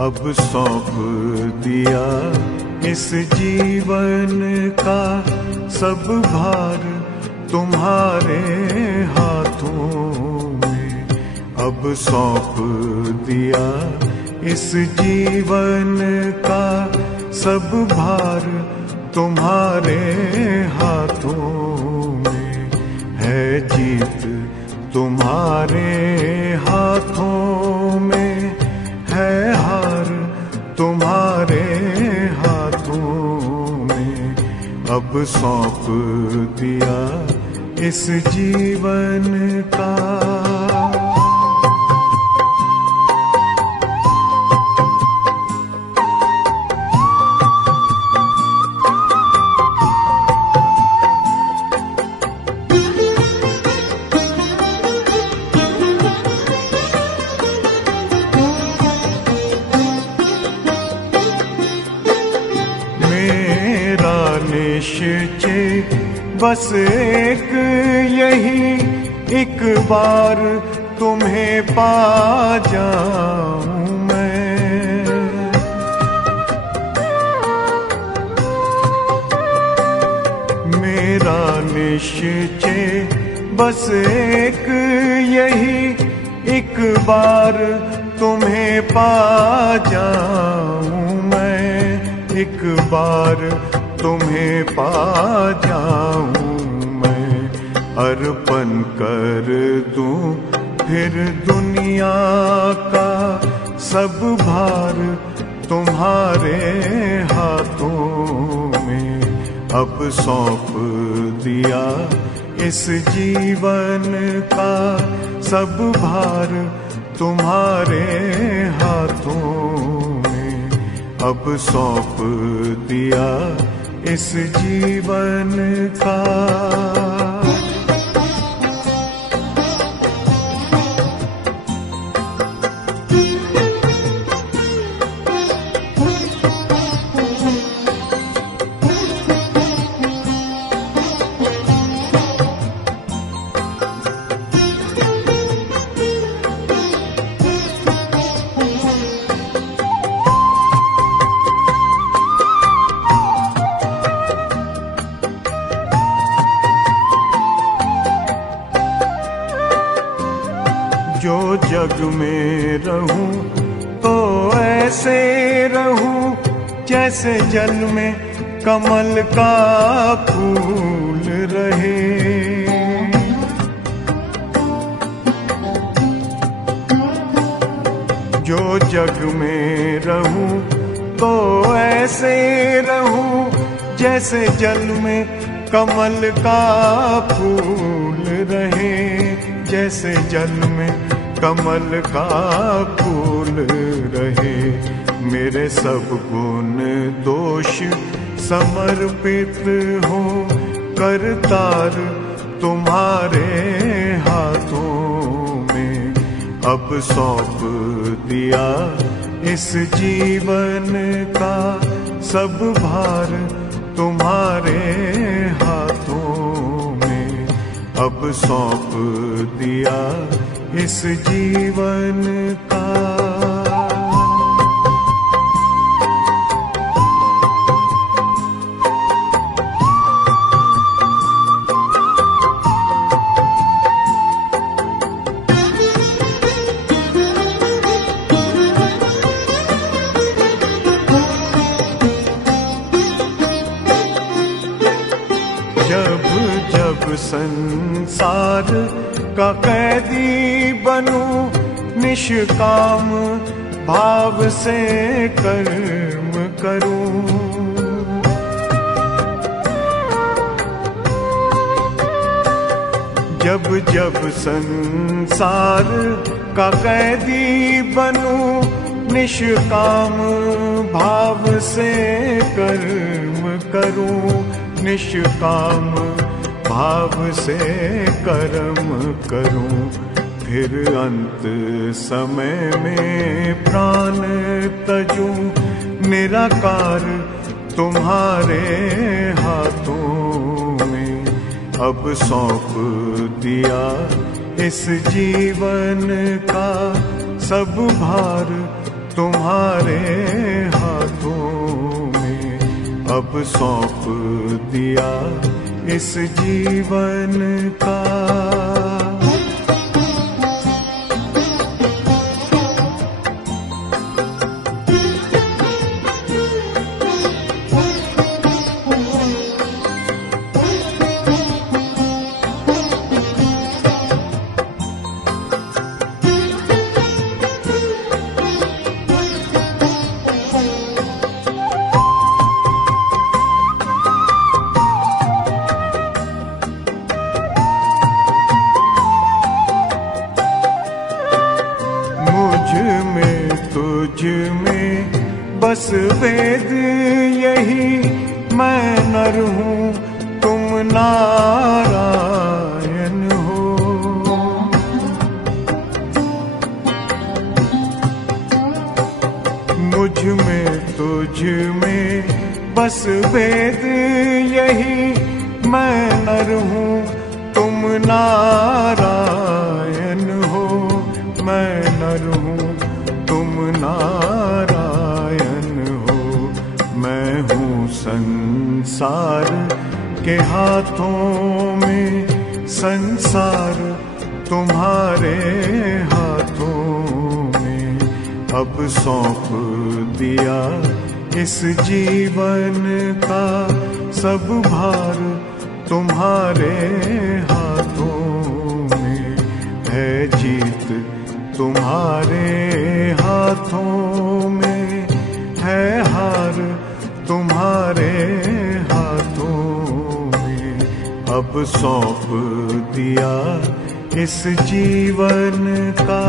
अब सौंप दिया इस जीवन का सब भार तुम्हारे हाथों में। अब सौंप दिया इस जीवन का सब भार तुम्हारे हाथों में। है जीत तुम्हारे हाथों में, है हार तुम्हारे हाथों में। अब सौंप दिया इस जीवन का। निश्चय बस एक यही, एक बार तुम्हें पा जाऊं मैं। मेरा निश्चय बस एक यही, एक बार तुम्हें पा जाऊं मैं। एक बार तुम्हें पा जाऊं मैं। अर्पण कर दूं फिर दुनिया का सब भार तुम्हारे हाथों में। अब सौंप दिया इस जीवन का सब भार तुम्हारे हाथों में। अब सौंप दिया इस जीवन का। जो जग में रहूं तो ऐसे रहूं जैसे जल में कमल का फूल रहे। जो जग में रहूं तो ऐसे रहूं जैसे जल में कमल का फूल रहे। जैसे जल में कमल का फूल रहे। मेरे सब गुण दोष समर्पित हो करतार तुम्हारे हाथों में। अब सौंप दिया इस जीवन का सब भार तुम्हारे हाथों में। अब सौंप दिया इस जीवन का। जब जब संसार का कैदी बनूं, निष्काम भाव से कर्म करूं। जब जब संसार का कैदी बनूं, निष्काम भाव से कर्म करूं। निष्काम भाव से कर्म करूं। फिर अंत समय में प्राण तजूं, निराकार तुम्हारे हाथों में। अब सौंप दिया इस जीवन का सब भार तुम्हारे हाथों में अब सौंप दिया इस जीवन का। तुझ में बस वेद यही, मैं नर हूँ तुम नारायण हो। मुझ में तुझ में बस वेद यही, मैं नर हूँ तुम नारायण हो। मैं नर हूँ तुम नारायण हो। मैं हूँ संसार के हाथों में, संसार तुम्हारे हाथों में अब सौंप दिया इस जीवन का। सब भार तुम्हारे हाथों में है, जीत तुम्हारे हाथों में है, हार तुम्हारे हाथों में अब सौंप दिया इस जीवन का।